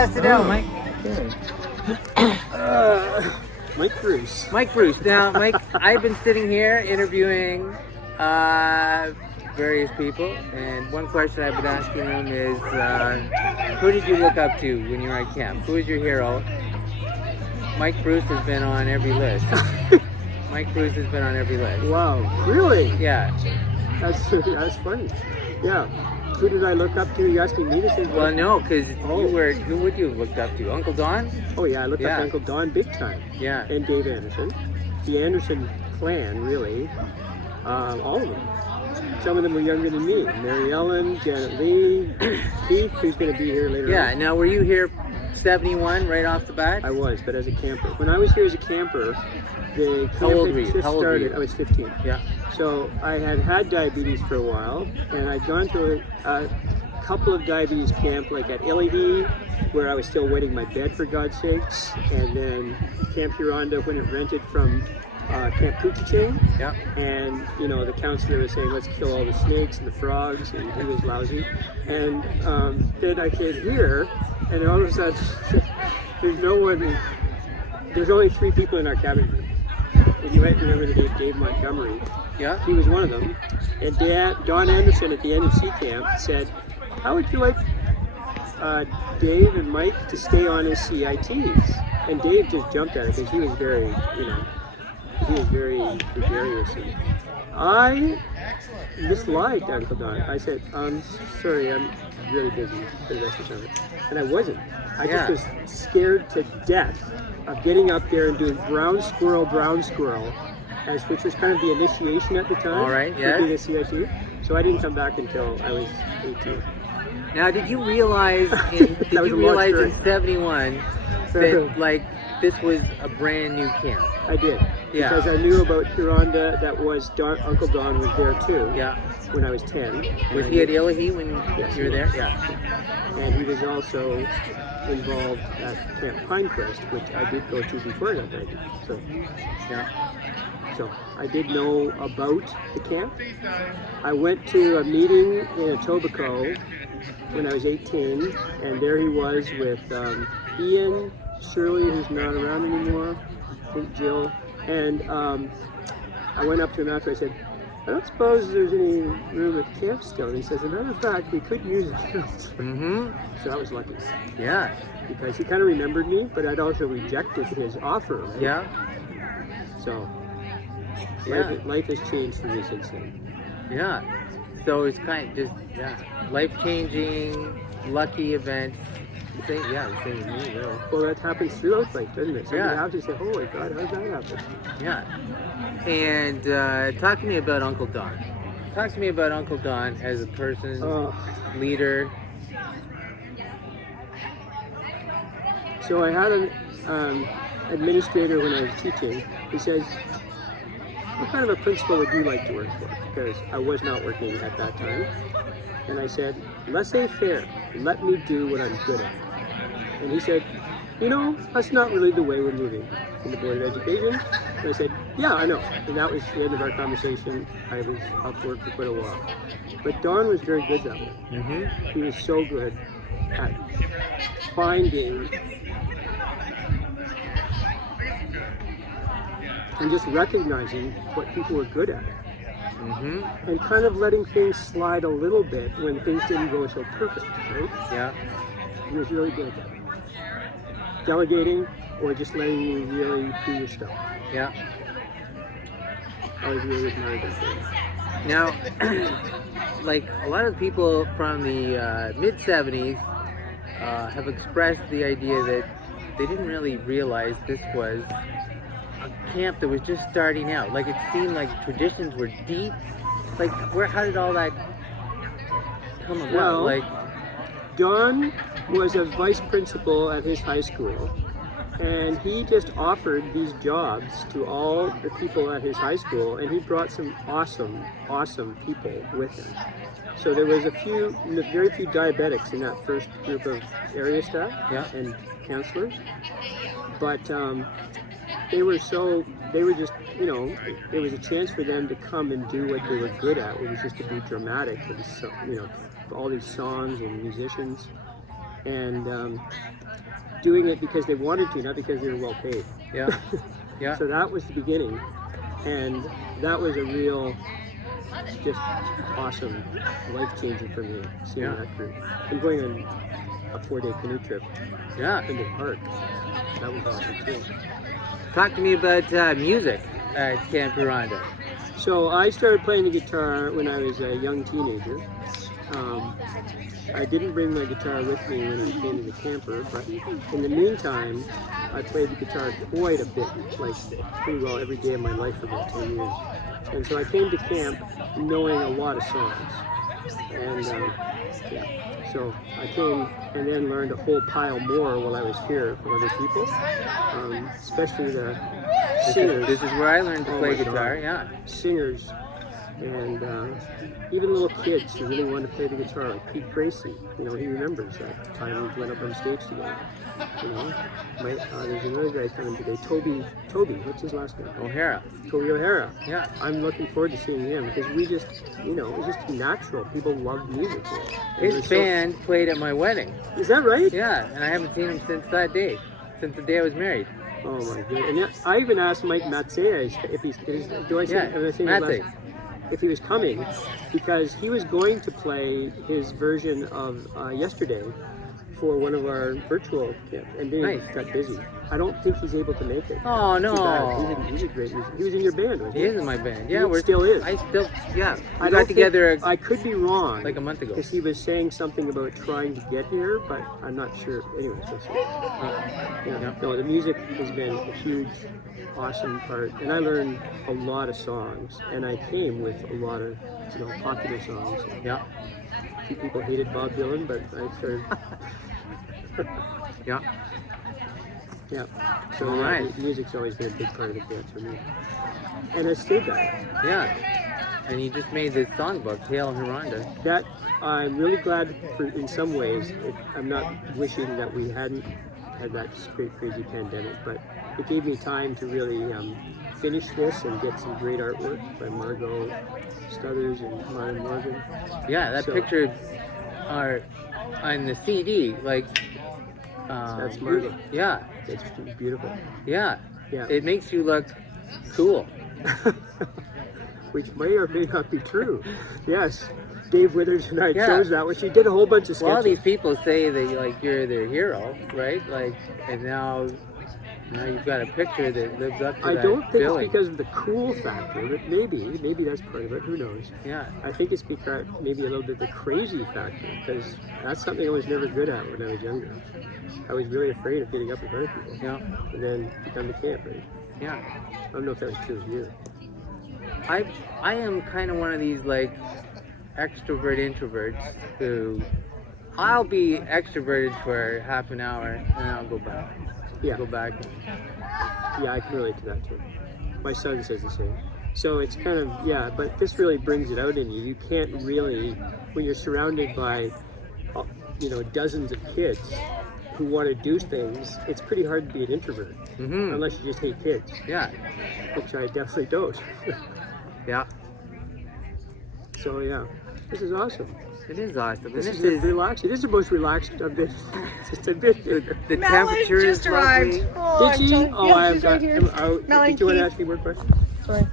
pass it out. Mike. Mike Bruce. Mike Bruce. Now, Mike, I've been sitting here interviewing various people, and one question I've been asking them is, who did you look up to when you were at camp? Who is your hero? Mike Bruce has been on every list. Mike Bruce has been on every list. Wow, really? Yeah. That's funny. Yeah. Who did I look up to? You asking me to say? Well, no, because who would you have looked up to? Uncle Don? Oh yeah, I looked up to Uncle Don big time. Yeah. And Dave Anderson. The Anderson clan, really. All of them. Some of them were younger than me. Mary Ellen, Janet Lee, Keith, who's going to be here later on. Yeah, now were you here 71 right off the bat? I was, but as a camper. When I was here as a camper, the camp How old were had you? just How old were started. you? I was 15. Yeah. So I had diabetes for a while, and I'd gone to a couple of diabetes camp, like at Illahee, where I was still wetting my bed for God's sakes, and then Camp Huronda when it rented from Camp Koochiching. Yeah. And you know, the counselor was saying, let's kill all the snakes and the frogs, and he was lousy. And then I came here, and all of a sudden, there's only 3 people in our cabin group. And you might remember the name Dave Montgomery. Yeah. He was one of them. And Don Anderson at the NFC camp said, how would you like Dave and Mike to stay on as CITs? And Dave just jumped at it because he was very gregarious. And I misliked Uncle Don. I said, sorry, I'm really busy for the rest of the summer. And I wasn't. I just was scared to death of getting up there and doing brown squirrel, which was kind of the initiation at the time. All right, for being a CIT. So I didn't come back until I was 18. Now, did you realize in 71 that like this was a brand new camp? I did. Yeah. Because I knew about Huronda. That was Uncle Don was there too. Yeah. When I was 10. Was he at Illahee when you were there? Yeah. And he was also involved at Camp Pinecrest, which I did go to before I got diabetes. So, yeah. So I did know about the camp. I went to a meeting in Etobicoke when I was 18, and there he was with Ian Shirley, who's not around anymore, I think Jill, and I went up to him after. I said, I don't suppose there's any room at the camp still. And he says, as a matter of fact, we could use it. Mm-hmm. So I was lucky. Yeah. Because he kind of remembered me, but I'd also rejected his offer. Right? Yeah. So life has changed for me since then. Yeah. So it's kind of just, life-changing, lucky events. The same as me, really. Well, that happens throughout life, doesn't it? So you Yeah. have to say, holy God, how did that happen? Yeah. And talk to me about Uncle Don. Talk to me about Uncle Don as a person, leader. So I had an administrator when I was teaching. He says, what kind of a principal would you like to work for? Because I was not working at that time. And I said, laissez-faire. Let me do what I'm good at. And he said, that's not really the way we're moving in the Board of Education. And I said, yeah, I know. And that was the end of our conversation. I was off work for quite a while. But Don was very good that way. Mm-hmm. He was so good at finding and just recognizing what people were good at. Mm-hmm. And kind of letting things slide a little bit when things didn't go so perfect, right? Yeah. He was really good at that. Delegating or just letting you really do your stuff. Yeah. I was really admired that. Now, like a lot of people from the mid-70s have expressed the idea that they didn't really realize this was a camp that was just starting out. Like it seemed like traditions were deep. Like how did all that come about? Well, Don was a vice principal at his high school, and he just offered these jobs to all the people at his high school, and he brought some awesome people with him. So there was very few diabetics in that first group of area staff and counselors, but they were just, it was a chance for them to come and do what they were good at, which was just to be dramatic and all these songs and musicians. And doing it because they wanted to, not because they were well paid. Yeah. Yeah. So that was the beginning, and that was a real, just awesome, life changer for me, seeing Yeah. that group. And going on a 4-day canoe trip Yeah. into the park, that was awesome too. Talk to me about music at Camp Huronda. So I started playing the guitar when I was a young teenager. I didn't bring my guitar with me when I came to the camper, but in the meantime, I played the guitar quite a bit, like pretty well every day of my life for about 10 years. And so I came to camp knowing a lot of songs. And so I came and then learned a whole pile more while I was here from other people, especially the singers. This is where I learned to Oh play my guitar. God. Yeah. Singers, and even little kids who really wanted to play the guitar, like Pete Tracy. You know, he remembers that time we went up on stage together. You know, there's another guy coming today, Toby, what's his last name? O'Hara. Toby O'Hara. Yeah. I'm looking forward to seeing him because we just, you know, it was just natural. People love music here. And it His was so- band played at my wedding. Is that right? Yeah, and I haven't seen him since that day, since the day I was married. Oh my god! And yet, I even asked Mike Matsea if he's, do I say, Yeah, am I saying his Matsey. last- if he was coming, because he was going to play his version of Yesterday for one of our virtual camps, and then Nice. he got busy. I don't think he's able to make it. Oh Too bad. no. He's a great musician. He was in your band, wasn't He is in my band. Yeah, He we're still is. I still, yeah. I We don't got together think- I could be wrong. like a month ago. Because he was saying something about trying to get here, but I'm not sure. Anyway, so Yeah. no, the music has been a huge, awesome part, and I learned a lot of songs, and I came with a lot of, you know, popular songs. Yeah. A few people hated Bob Dylan, but I started, Yeah. yeah. So All right. music's always been a big part of the dance for me, and I stayed that. Yeah. And you just made this songbook, Hail Huronda. That I'm really glad for. In some ways, I'm not wishing that we hadn't had that great crazy pandemic, but it gave me time to really finish this and get some great artwork by Margot Struthers and Martin Morgan. Yeah, that So- picture are on the CD, like. That's Margot. Yeah. It's beautiful. Yeah. Yeah. It makes you look cool. Which may or may not be true. Yes. Dave Withers and I Yeah. chose that one. She did a whole bunch of sketches. Well, all these people say that like you're their hero, right? Like, and now you've got a picture that lives up to I that don't think billing. it's because of the cool factor, but maybe that's part of it. Who knows? Yeah. I think it's because maybe a little bit the crazy factor, because that's something I was never good at when I was younger. I was really afraid of getting up in front of people, Yeah. and then become the camp, right? Yeah. I don't know if that was true of you. I am kind of one of these like extrovert introverts who I'll be extroverted for half an hour and then I'll go back. Yeah. Go back. Yeah, I can relate to that too. My son says the same. So it's kind of, yeah, but this really brings it out in you. You can't really, when you're surrounded by, dozens of kids who want to do things, it's pretty hard to be an introvert, Mm-hmm. unless you just hate kids, Yeah. which I definitely don't. Yeah. So yeah, this is awesome. It is awesome. And This this is is relaxing. This is the most relaxed I've been since I've been here. the Melon temperature just is arrived. lovely. Oh, Did she? I'm Oh, yeah, I've she's got. right here. Melon, Did you want to Keith. ask me more questions? Sorry.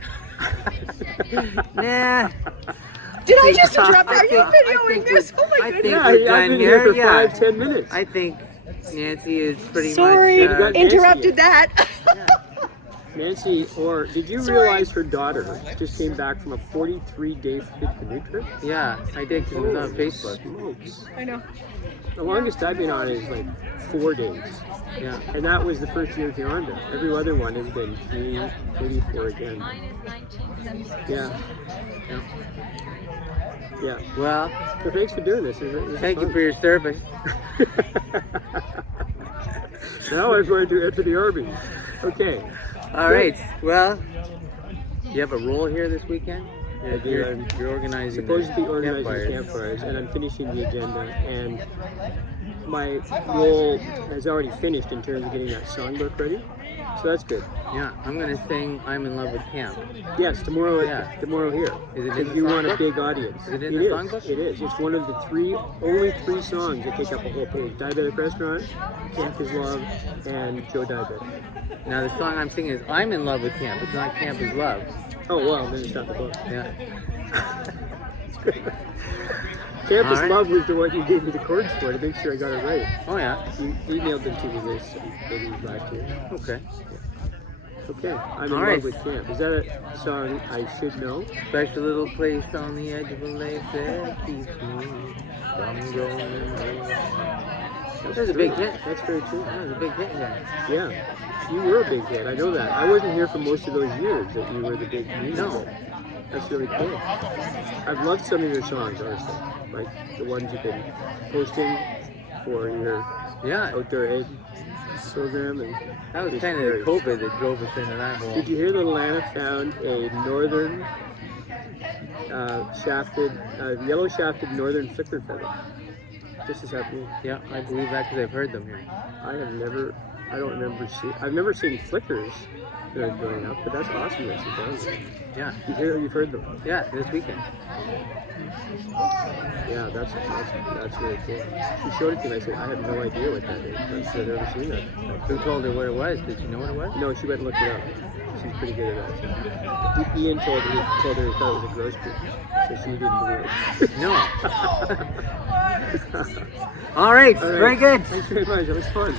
Nah. Did I just interrupt? Are I you think- I videoing think this? Oh I my think goodness. Yeah, we're I've done been here for yeah. 5-10 minutes. I think Nancy is pretty Sorry, much. got interrupted that. Nancy, or did you Sorry. realize her daughter just came back from a 43-day canoe trip? Yeah, I did because it was on Holy Facebook. smokes. I know. The longest I've been on is like 4 days. Yeah. And that was the first year of Huronda. Every other one has been 3, maybe 4 again. Yeah. Yeah. Yeah. Well, So thanks for doing this. This is thank you fun. for your service. Now I'm going to enter the army. Okay. All right. Well, you have a role here this weekend? I do. You're, I'm you're organizing. supposed to be the organizing campfires. campfires, and I'm finishing the agenda. And my role has already finished in terms of getting that songbook ready. So that's good. Yeah, I'm gonna sing "I'm in Love with Camp." Yes, tomorrow. Yeah. Tomorrow here. Is it in Because the you want a songbook? big audience. Is it in the songbook? It is. It's one of the only three songs that take up a whole page. Diabetic Restaurant, Camp is Love, and Joe Diabetic. Now the song I'm singing is "I'm in Love with Camp." It's not "Camp is Love." Oh well, then it's not the book. Yeah. Camp is All right. Love was the one you gave me the chords for to make sure I got it right. Oh yeah. You emailed them to me this maybe last year. Okay. Okay, I'm in All love right. with Camp. Is that a song I should know? Special little place on the edge of a lake that keeps me from growing old. That's a big hit. That's very true. That was a big hit here. Yeah, you were a big hit. I know that. I wasn't here for most of those years that you were the big music No. hit. That's really cool. I've loved some of your songs, honestly. Like the ones you've been posting for your Yeah. outdoor egg program. And That was just kind of very- the COVID that drove us into that hole. Did you hear that Alana found a northern yellow shafted northern flicker feather? This is happening. Yeah, I believe that because I've heard them here. I've never seen flickers that are going up, but that's awesome that she found them. Yeah. You've heard them. Yeah, this weekend. Yeah, that's really cool. She showed it to me. I said, I have no idea what that is. I've never seen that. Who told her what it was? Did you know what it was? No, she went and looked it up. She's pretty good at that. Ian told her he thought it was a gross tree, so she didn't believe it. No. All right. All right. Very good. Thanks very much. That was fun.